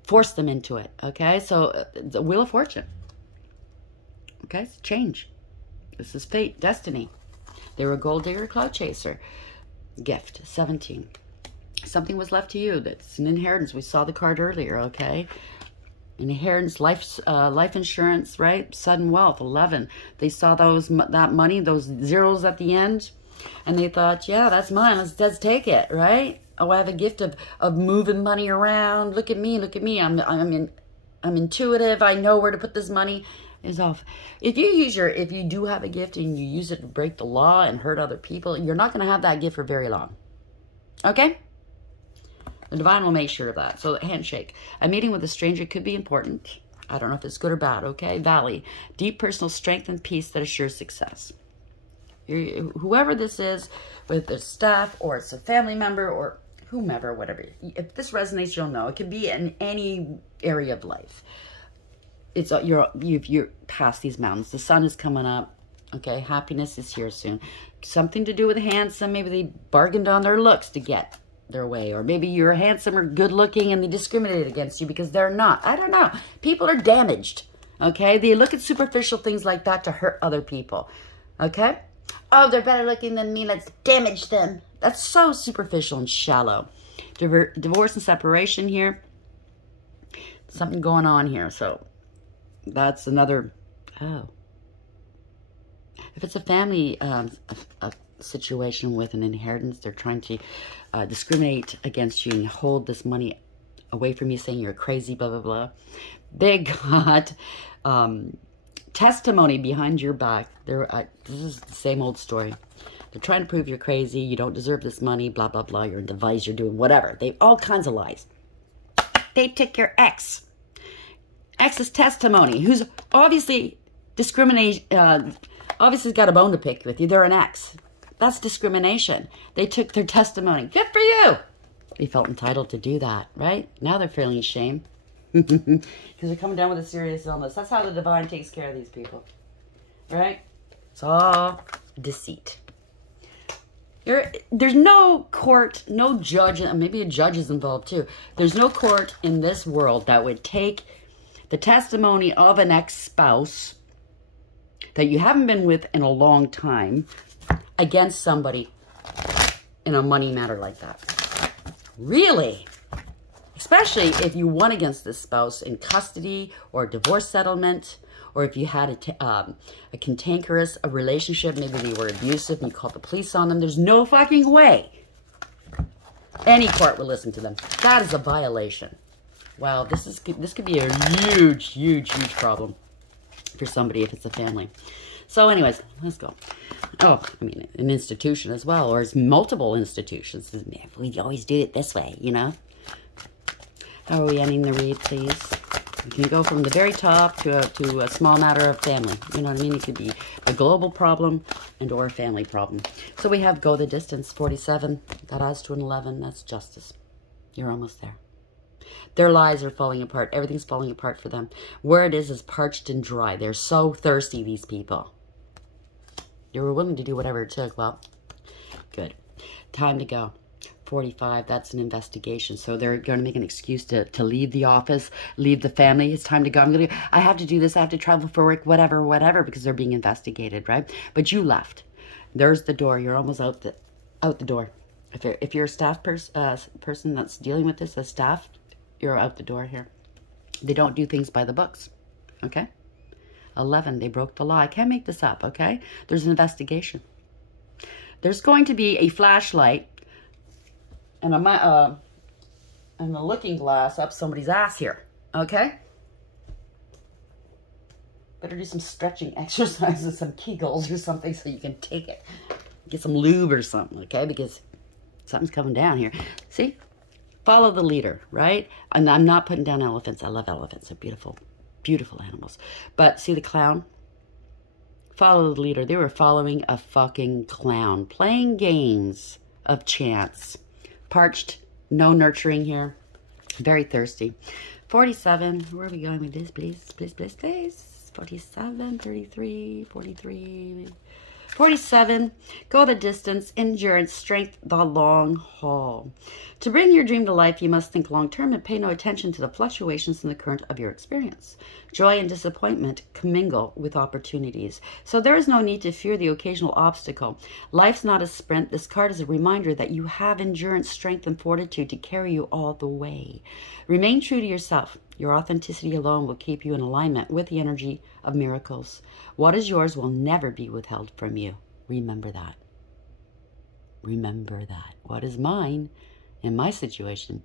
forced them into it, okay? So, the Wheel of Fortune, okay? It's change. This is fate, destiny. They were a gold digger, cloud chaser. Gift, 17. Something was left to you. That's an inheritance. We saw the card earlier, okay? Inheritance, life insurance, right? Sudden wealth, 11. They saw that money, those zeros at the end, and they thought, yeah, that's mine. Let's take it, right? Oh, I have a gift of moving money around. Look at me, look at me. I'm intuitive. I know where to put this money. Is off. If you do have a gift and you use it to break the law and hurt other people, you're not going to have that gift for very long. Okay? The divine will make sure of that. So, handshake. A meeting with a stranger could be important. I don't know if it's good or bad, okay? Valley. Deep personal strength and peace that assures success. Whoever this is, whether it's staff or it's a family member or whomever, whatever. If this resonates, you'll know. It could be in any area of life. You're past these mountains. The sun is coming up. Okay, happiness is here soon. Something to do with handsome. Maybe they bargained on their looks to get their way. Or maybe you're handsome or good looking and they discriminated against you because they're not. I don't know. People are damaged. Okay, they look at superficial things like that to hurt other people. Okay? Oh, they're better looking than me. Let's damage them. That's so superficial and shallow. Divorce and separation here. Something going on here. So that's another, if it's a family a situation with an inheritance, they're trying to discriminate against you and hold this money away from you, saying you're crazy, blah, blah, blah. They got testimony behind your back. This is the same old story. They're trying to prove you're crazy, you don't deserve this money, blah, blah, blah, you're a device, you're doing whatever. All kinds of lies. They took your ex's testimony, who's obviously obviously got a bone to pick with you. They're an ex. That's discrimination. They took their testimony. Good for you. They felt entitled to do that, right? Now they're feeling shame because they're coming down with a serious illness. That's how the divine takes care of these people, right? It's all deceit. There's no court, no judge, and maybe a judge is involved too. There's no court in this world that would take the testimony of an ex-spouse that you haven't been with in a long time against somebody in a money matter like that. Really? Especially if you won against this spouse in custody or divorce settlement, or if you had a cantankerous relationship, maybe they were abusive and you called the police on them. There's no fucking way any court will listen to them. That is a violation. Wow, this could be a huge, huge, huge problem for somebody if it's a family. So anyways, let's go. Oh, I mean, an institution as well, or it's multiple institutions. We always do it this way, you know? How are we ending the read, please? You can go from the very top to a small matter of family. You know what I mean? It could be a global problem and or a family problem. So we have go the distance, 47. Got us to an 11. That's justice. You're almost there. Their lives are falling apart. Everything's falling apart for them. Where it is parched and dry. They're so thirsty, these people. They were willing to do whatever it took. Well, good. Time to go. 45, that's an investigation. So they're going to make an excuse to leave the office, leave the family. It's time to go. I have to do this. I have to travel for work, whatever, because they're being investigated, right? But you left. There's the door. You're almost out the door. If you're a staff person that's dealing with this, a staff, you're out the door here. They don't do things by the books, okay? 11, they broke the law. I can't make this up, okay? There's an investigation. There's going to be a flashlight and a looking glass up somebody's ass here, okay? Better do some stretching exercises, some Kegels or something so you can take it. Get some lube or something, okay? Because something's coming down here. See? Follow the leader, right? And I'm not putting down elephants. I love elephants. They're beautiful, beautiful animals. But see the clown? Follow the leader. They were following a fucking clown. Playing games of chance. Parched. No nurturing here. Very thirsty. 47. Where are we going with this, please? Please, please, please. 47, 33, 43, 47, go the distance, endurance, strength, the long haul. To bring your dream to life, you must think long-term and pay no attention to the fluctuations in the current of your experience. Joy and disappointment commingle with opportunities. So there is no need to fear the occasional obstacle. Life's not a sprint. This card is a reminder that you have endurance, strength, and fortitude to carry you all the way. Remain true to yourself. Your authenticity alone will keep you in alignment with the energy of miracles. What is yours will never be withheld from you. Remember that. Remember that. What is mine, in my situation,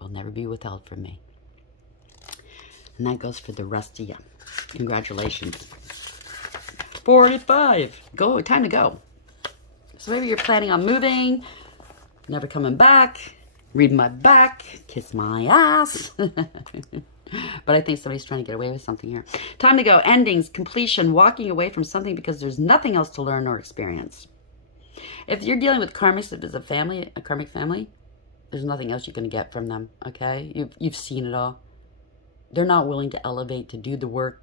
will never be withheld from me. And that goes for the rest of you. Congratulations. 45. Go. Time to go. So maybe you're planning on moving, never coming back, read my back, kiss my ass. But I think somebody's trying to get away with something here. Time to go. Endings, completion, walking away from something because there's nothing else to learn or experience. If you're dealing with karmics, if it's a family, a karmic family, there's nothing else you're going to get from them, okay? You've seen it all. They're not willing to elevate, to do the work.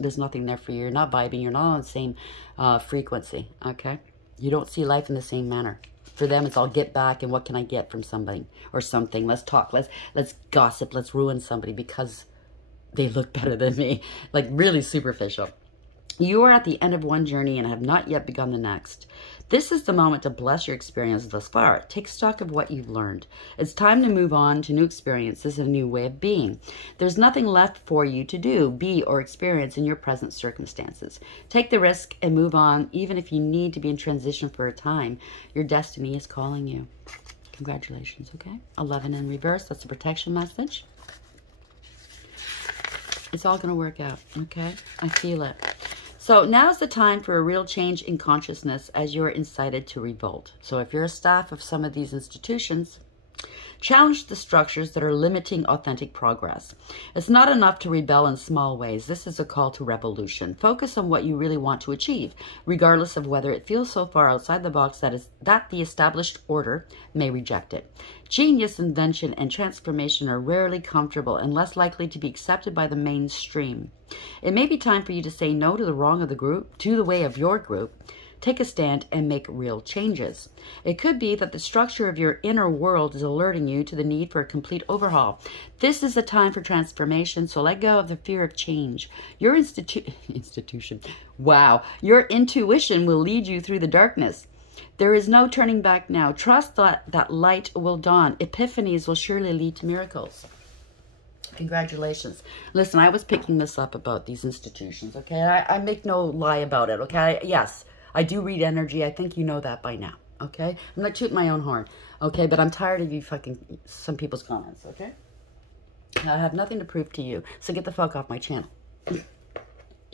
There's nothing there for you. You're not vibing. You're not on the same frequency, okay? You don't see life in the same manner. For them, it's all get back and what can I get from somebody or something. Let's talk. Let's gossip. Let's ruin somebody because they look better than me. Like really superficial. You are at the end of one journey and have not yet begun the next. This is the moment to bless your experience thus far. Take stock of what you've learned. It's time to move on to new experiences and a new way of being. There's nothing left for you to do, be, or experience in your present circumstances. Take the risk and move on, even if you need to be in transition for a time. Your destiny is calling you. Congratulations, okay? 11 in reverse, that's a protection message. It's all going to work out, okay? I feel it. So now's the time for a real change in consciousness as you're incited to revolt. So if you're a staff of some of these institutions, challenge the structures that are limiting authentic progress. It's not enough to rebel in small ways. This is a call to revolution. Focus on what you really want to achieve, regardless of whether it feels so far outside the box that the established order may reject it. Genius, invention, and transformation are rarely comfortable and less likely to be accepted by the mainstream. It may be time for you to say no to the wrong of the group, to the way of your group. Take a stand and make real changes. It could be that the structure of your inner world is alerting you to the need for a complete overhaul. This is a time for transformation, so let go of the fear of change. Your institution. Wow. Your intuition will lead you through the darkness. There is no turning back now. Trust that light will dawn. Epiphanies will surely lead to miracles. Congratulations. Listen, I was picking this up about these institutions, okay? I make no lie about it, okay? Yes. I do read energy. I think you know that by now, okay? I'm not tooting my own horn, okay? But I'm tired of you some people's comments, okay? I have nothing to prove to you, so get the fuck off my channel.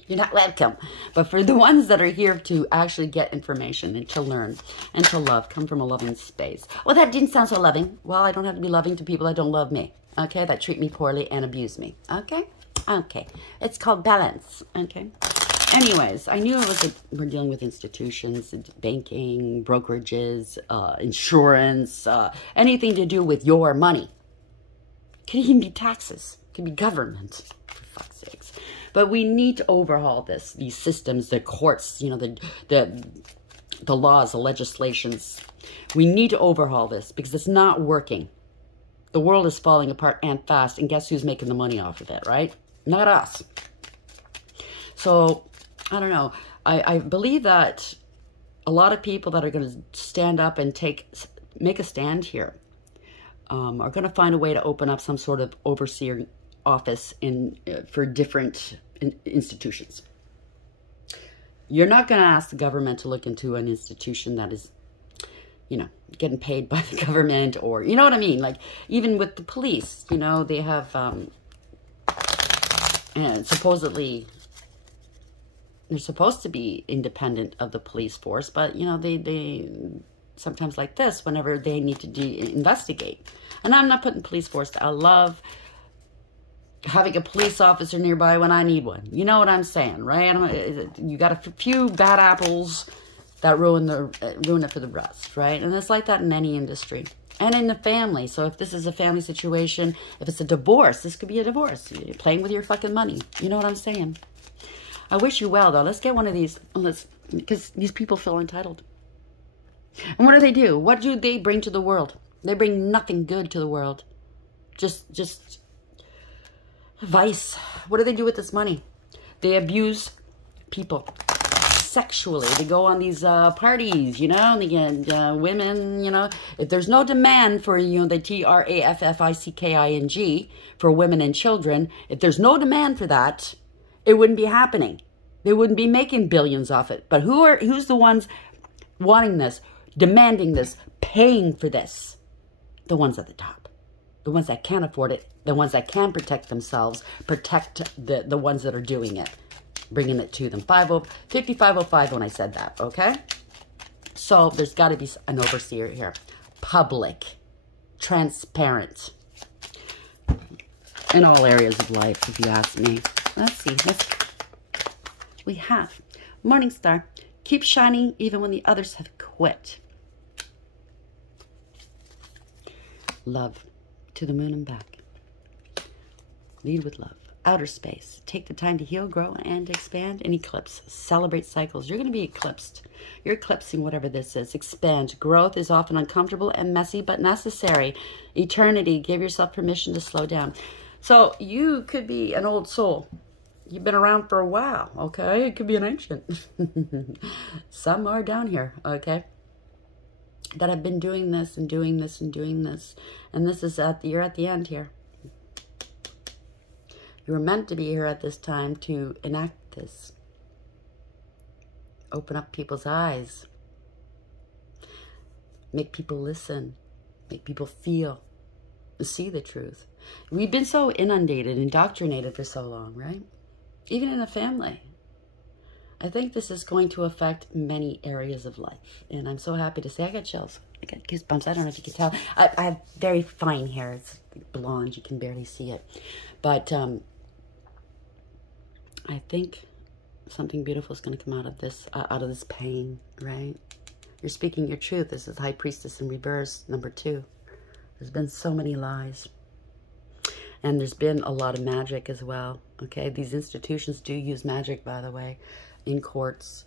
You're not welcome. But for the ones that are here to actually get information and to learn and to love, come from a loving space. Well, that didn't sound so loving. Well, I don't have to be loving to people that don't love me, okay? That treat me poorly and abuse me, okay? Okay. It's called balance, okay? Anyways, I knew we're dealing with institutions, banking, brokerages, insurance, anything to do with your money. Could even be taxes. Could be government, for fuck's sakes. But we need to overhaul these systems, the courts, you know, the laws, the legislations. We need to overhaul this because it's not working. The world is falling apart and fast, and guess who's making the money off of it, right? Not us. So I don't know. I believe that a lot of people that are going to stand up and make a stand here are going to find a way to open up some sort of overseer office for different institutions. You're not going to ask the government to look into an institution that is, you know, getting paid by the government, or, you know what I mean? Like, even with the police, you know, they have supposedly... They're supposed to be independent of the police force, but, you know, they sometimes like this, whenever they need to investigate. And I'm not putting police force down. I love having a police officer nearby when I need one. You know what I'm saying, right? You got a few bad apples that ruin it for the rest, right? And it's like that in any industry. And in the family. So if this is a family situation, if it's a divorce, this could be a divorce. You're playing with your fucking money. You know what I'm saying? I wish you well, though. Let's get one of these. Let's Because these people feel entitled. And what do? What do they bring to the world? They bring nothing good to the world. Just vice. What do they do with this money? They abuse people sexually. They go on these parties, you know, and they get women, you know. If there's no demand for, you know, the TRAFFICKING for women and children, if there's no demand for that, it wouldn't be happening. They wouldn't be making billions off it. But who's the ones wanting this, demanding this, paying for this? The ones at the top. The ones that can't afford it. The ones that can protect themselves. Protect the ones that are doing it. Bringing it to them. 5505 when I said that, okay? So there's got to be an overseer here. Public. Transparent. In all areas of life, if you ask me. Let's see. We have Morning Star. Keep shining even when the others have quit. Love. To the moon and back. Lead with love. Outer space. Take the time to heal, grow, and expand. And eclipse. Celebrate cycles. You're going to be eclipsed. You're eclipsing whatever this is. Expand. Growth is often uncomfortable and messy, but necessary. Eternity. Give yourself permission to slow down. So you could be an old soul. You've been around for a while, okay? It could be an ancient. Some are down here, okay? That have been doing this and doing this and doing this. And this is you're at the end here. You were meant to be here at this time to enact this. Open up people's eyes. Make people listen. Make people feel. See the truth. We've been so inundated, indoctrinated for so long, right? Even in a family. I think this is going to affect many areas of life. And I'm so happy to say, I got chills. I got goosebumps. I don't know if you can tell. I have very fine hair. It's blonde. You can barely see it. But I think something beautiful is going to come out of this pain, right? You're speaking your truth. This is High Priestess in reverse, number 2. There's been so many lies. And there's been a lot of magic as well, okay? These institutions do use magic, by the way, in courts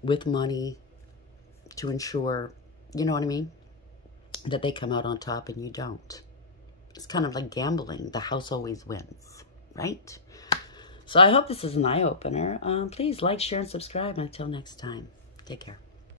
with money to ensure, you know what I mean, that they come out on top and you don't. It's kind of like gambling. The house always wins, right? So I hope this is an eye-opener. Please like, share, and subscribe. And until next time, take care.